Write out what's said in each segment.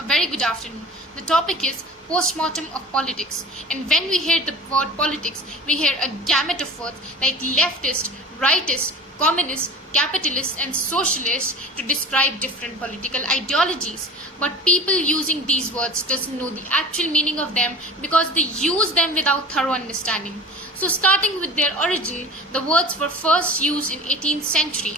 A very good afternoon. The topic is postmortem of politics. And when we hear the word politics, we hear a gamut of words like leftist, rightist, communist, capitalist, and socialist to describe different political ideologies. But people using these words doesn't know the actual meaning of them because they use them without thorough understanding. So starting with their origin, the words were first used in 18th century.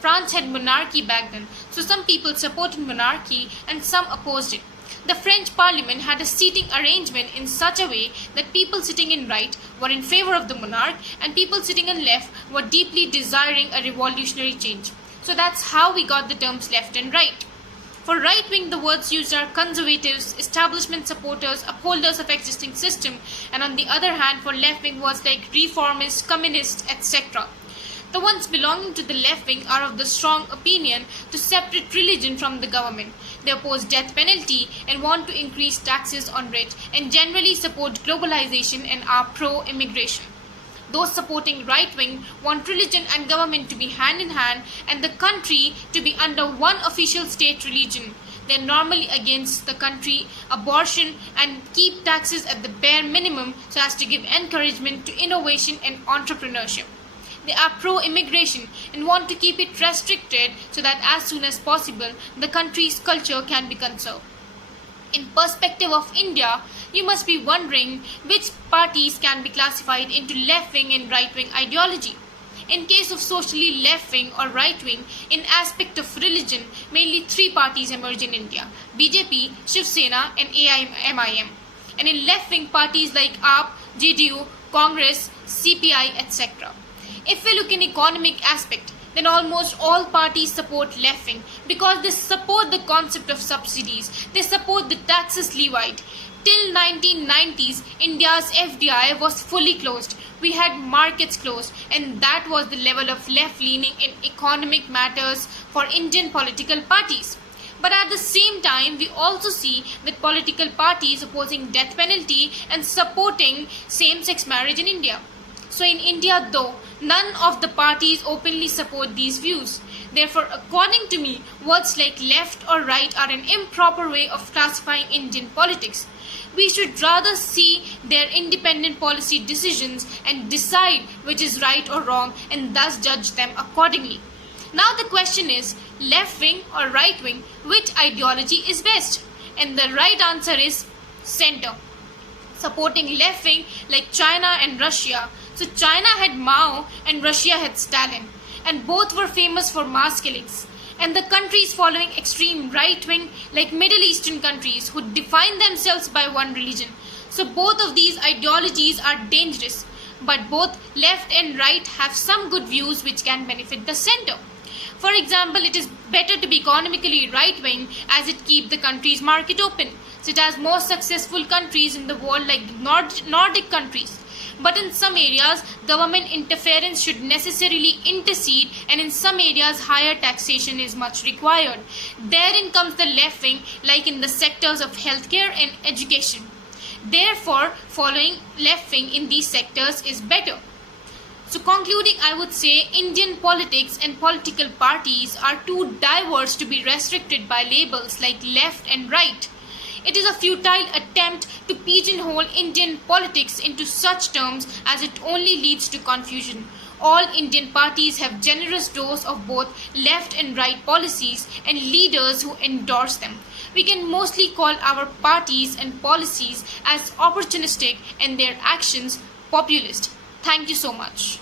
France had monarchy back then, so some people supported monarchy and some opposed it. The French parliament had a seating arrangement in such a way that people sitting in right were in favor of the monarch and people sitting in left were deeply desiring a revolutionary change. So that's how we got the terms left and right. For right wing, the words used are conservatives, establishment supporters, upholders of existing system, and on the other hand, for left wing, words like reformists, communists, etc. The ones belonging to the left wing are of the strong opinion to separate religion from the government. They oppose death penalty and want to increase taxes on rich and generally support globalization and are pro-immigration. Those supporting right wing want religion and government to be hand in hand and the country to be under one official state religion. They are normally against the country abortion and keep taxes at the bare minimum so as to give encouragement to innovation and entrepreneurship. They are pro-immigration and want to keep it restricted so that as soon as possible the country's culture can be conserved. In perspective of India, you must be wondering which parties can be classified into left-wing and right-wing ideology. In case of socially left-wing or right-wing, in aspect of religion, mainly three parties emerge in India: BJP, Shiv Sena and AIMIM. And in left-wing parties like AAP, JDU, Congress, CPI, etc. If we look in economic aspect, then almost all parties support left wing because they support the concept of subsidies. They support the taxes levied. Till 1990s, India's FDI was fully closed. We had markets closed, and that was the level of left leaning in economic matters for Indian political parties. But at the same time, we also see that political parties opposing death penalty and supporting same-sex marriage in India. So in India though, none of the parties openly support these views. Therefore, according to me, words like left or right are an improper way of classifying Indian politics. We should rather see their independent policy decisions and decide which is right or wrong and thus judge them accordingly. Now the question is, left wing or right wing, which ideology is best? And the right answer is center. Supporting left wing like China and Russia. So China had Mao and Russia had Stalin, and both were famous for mass killings. And the countries following extreme right wing like Middle Eastern countries who define themselves by one religion. So both of these ideologies are dangerous, but both left and right have some good views which can benefit the center. For example, it is better to be economically right-wing as it keeps the country's market open. So it has more successful countries in the world like Nordic countries. But in some areas, government interference should necessarily intercede, and in some areas, higher taxation is much required. Therein comes the left wing, like in the sectors of healthcare and education. Therefore, following left wing in these sectors is better. So concluding, I would say Indian politics and political parties are too diverse to be restricted by labels like left and right. It is a futile attempt to pigeonhole Indian politics into such terms as it only leads to confusion. All Indian parties have generous dose of both left and right policies and leaders who endorse them. We can mostly call our parties and policies as opportunistic and their actions populist. Thank you so much.